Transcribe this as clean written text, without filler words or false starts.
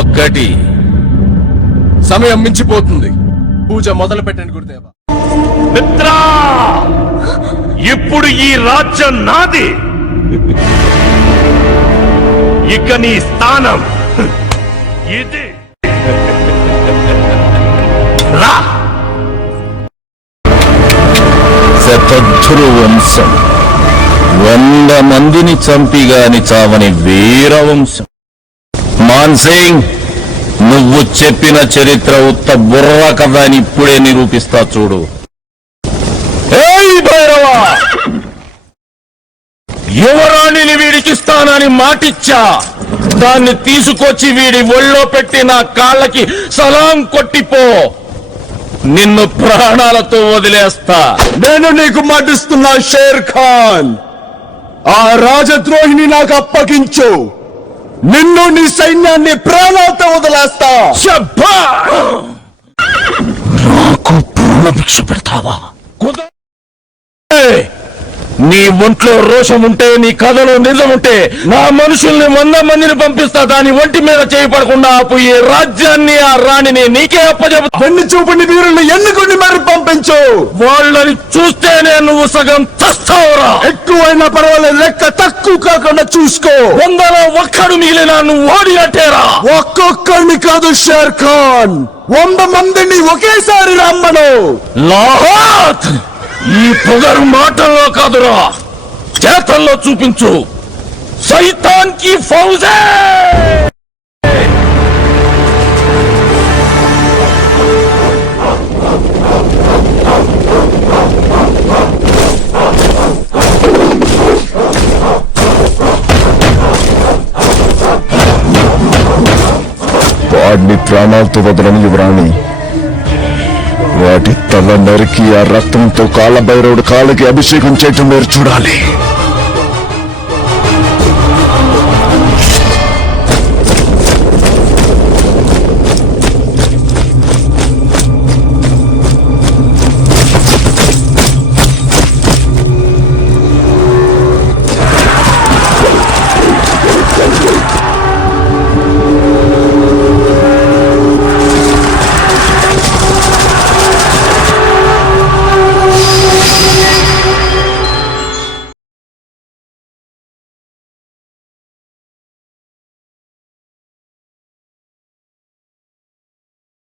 ఒక్కటి. సమయం మించిపోతుంది. పూజ మొదలు పెట్టండి గురుదేవ. మిత్రా, ఇప్పుడు ఈ రాజ్యం నాది. ఇక నీ స్థానం ఇది. రా. శతధృ వంశం 100 మందిని చంపిగాని చావని వీరవంశం. మాన్సింగ్, నువ్వు చెప్పిన చరిత్ర ఉత్త బుర్ర కథ అని ఇప్పుడే నిరూపిస్తా చూడు. ఏయ్ భైరవా, యువరాణిని వీడికిస్తానని మాటిచ్చా. దాన్ని తీసుకొచ్చి వీడి ఒళ్ళో పెట్టి నా కాళ్ళకి సలాం కొట్టిపో. నిన్ను ప్రాణాలతో వదిలేస్తా. నేను నీకు మాటిస్తున్నా షేర్ ఖాన్. ఆ రాజద్రోహిని నాకు అప్పగించు. నిన్ను నీ సైన్యాన్ని ప్రాణాలతో వదిలేస్తా. నాకు ప్రాణభిక్ష పెడతావా? నీ ఒంట్లో రోషం ఉంటే, నీ కథలో నిజం ఉంటే, నా మనుషుల్ని 100 మందిని పంపిస్తా. దాని ఒంటి మీద చేయబడకుండా ఆపు. ఈ రాజ్యాన్ని, ఆ రాణిని నీకే అప్పచెబుతా. వెన్ను చూపుని వీరుల్ని ఎన్నుకొని మరి పంపించు. వాళ్ళని చూస్తేనే నువ్వు సగం చస్తావురా. ఎక్కువైనా పర్వాలేదు, లెక్క తక్కువ కాకుండా చూసుకో. 100లో ఒక్కడు మిగిలినా నువ్వు ఓడినట్టేరా. ఒక్కొక్కడిని కాదు షేర్ ఖాన్, 100 మందిని ఒకేసారి రమ్మను. లాహోత్, ఈ పొగరు మాటల్లో కాదురా, చేతల్లో చూపించు. సైతాన్ కి ఫౌజే. వాడిని ప్రాణాలతో వదలని యువరాణి. వాటి తల నరికి ఆ రక్తంతో కాలభైరవుడు కాళ్ళకి అభిషేకం చేయటం మీరు చూడాలి.